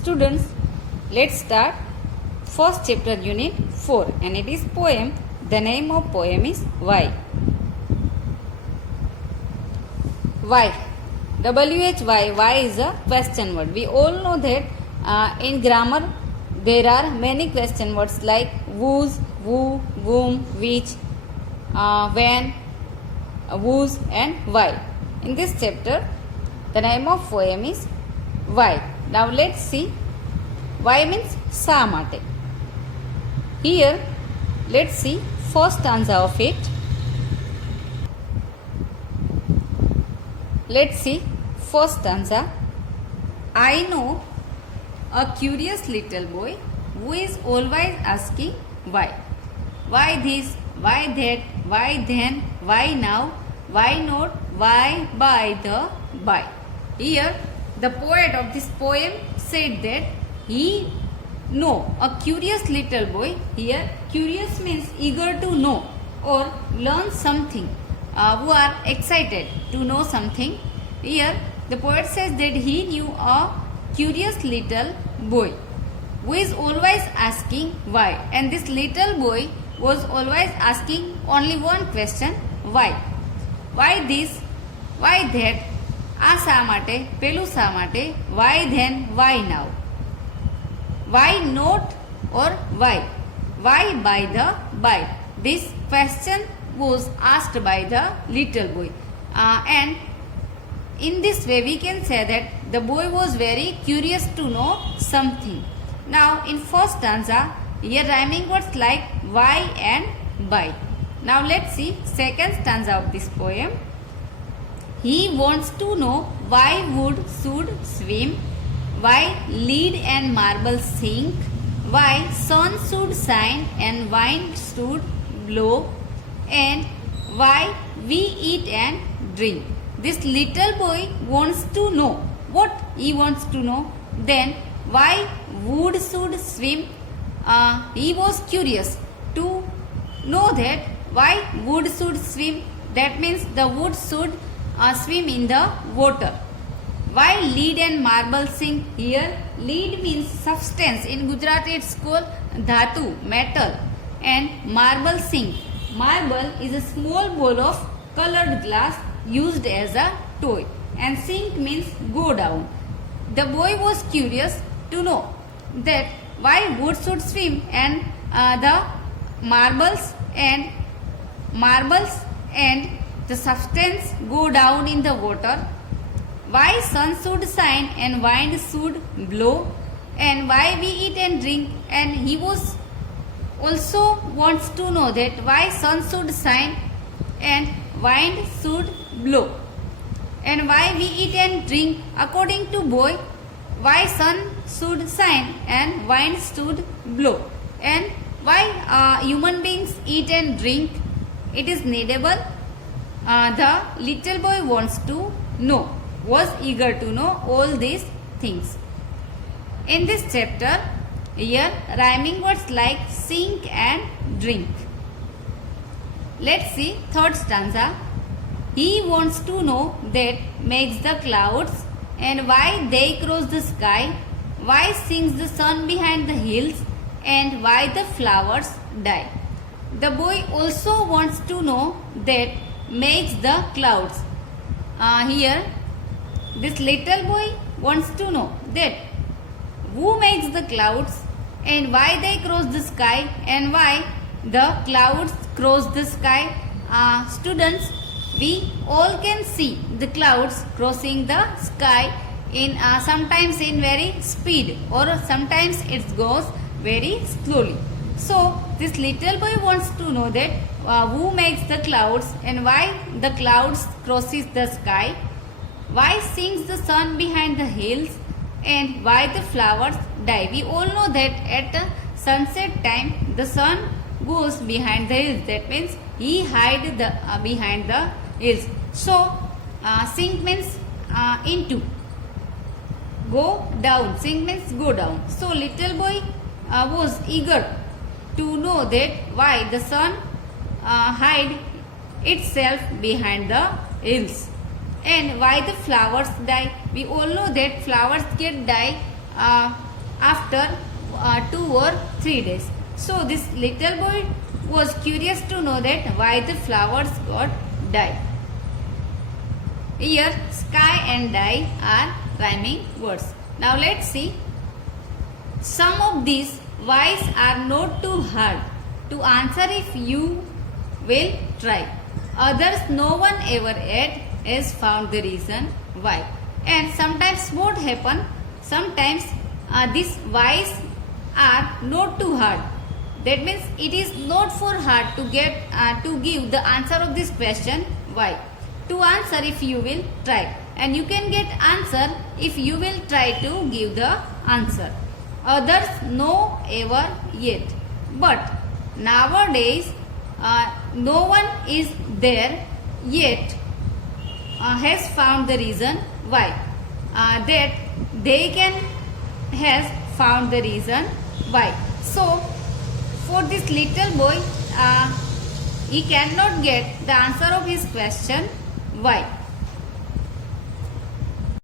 Students, let's start first chapter unit 4 and it is poem. The name of poem is Why. Why? W-H-Y. Why is a question word. We all know that in grammar there are many question words like whose, who, whom, which, when, whose and why. In this chapter, the name of poem is Why. Now let's see. Why means શા માટે. Here, let's see first stanza of it. Let's see first stanza. I know a curious little boy who is always asking why. Why this? Why that? Why then? Why now? Why not? Why by the by? Here, the poet of this poem said that he know a curious little boy. Here, curious means eager to know or learn something, who are excited to know something. Here, the poet says that he knew a curious little boy who is always asking why. And this little boy was always asking only one question, why. Why this? Why that? આ શા માટે, પેલું શા માટે, why then, why now, why not or why by the by. This question was asked by the little boy, and in this way we can say that the boy was very curious to know something. Now in first stanza, here rhyming words like why and by. Now let's see second stanza of this poem. He wants to know why wood should swim, why lead and marble sink, why sun should shine and wind should blow, and why we eat and drink. This little boy wants to know. What he wants to know? Then why wood should swim? He was curious to know that why wood should swim. That means the wood should swim in the water. Why lead and marble sink? Here lead means substance. In Gujarati it's called dhatu, metal, and marble sink. Marble is a small ball of colored glass used as a toy, and sink means go down. The boy was curious to know that why wood should swim and the marbles and the substance go down in the water, why sun should shine and wind should blow, and why we eat and drink. And he was also wants to know that why sun should shine and wind should blow, and why we eat and drink. According to boy, why sun should shine and wind should blow, and why human beings eat and drink. It is needable. The little boy wants to know, was eager to know all these things. In this chapter, here rhyming words like sink and drink. Let's see third stanza. He wants to know that makes the clouds and why they cross the sky, why sings the sun behind the hills, and why the flowers die. The boy also wants to know that makes the clouds. Here this little boy wants to know that who makes the clouds and why they cross the sky and why the clouds cross the sky. Students, we all can see the clouds crossing the sky in sometimes in very speed or sometimes it goes very slowly. So this little boy wants to know that who makes the clouds and why the clouds crosses the sky, why sings the sun behind the hills, and why the flowers die. We all know that at sunset time the sun goes behind the hills. That means he hides the behind the hills. So sink means into, go down. Sink means go down. So little boy was eager to know that why the sun hide itself behind the hills and why the flowers die. We all know that flowers get die after 2 or 3 days. So this little boy was curious to know that why the flowers got died. Here sky and die are rhyming words. Now let's see. Some of these whys are not too hard to answer if you will try. Others no one ever yet has found the reason why. And sometimes what happen? Sometimes these whys are not too hard. That means it is not for hard to get to give the answer of this question why. To answer if you will try, and you can get answer if you will try to give the answer. Others no ever yet, but nowadays no one is there yet has found the reason why. That they can has found the reason why. So for this little boy, he cannot get the answer of his question why.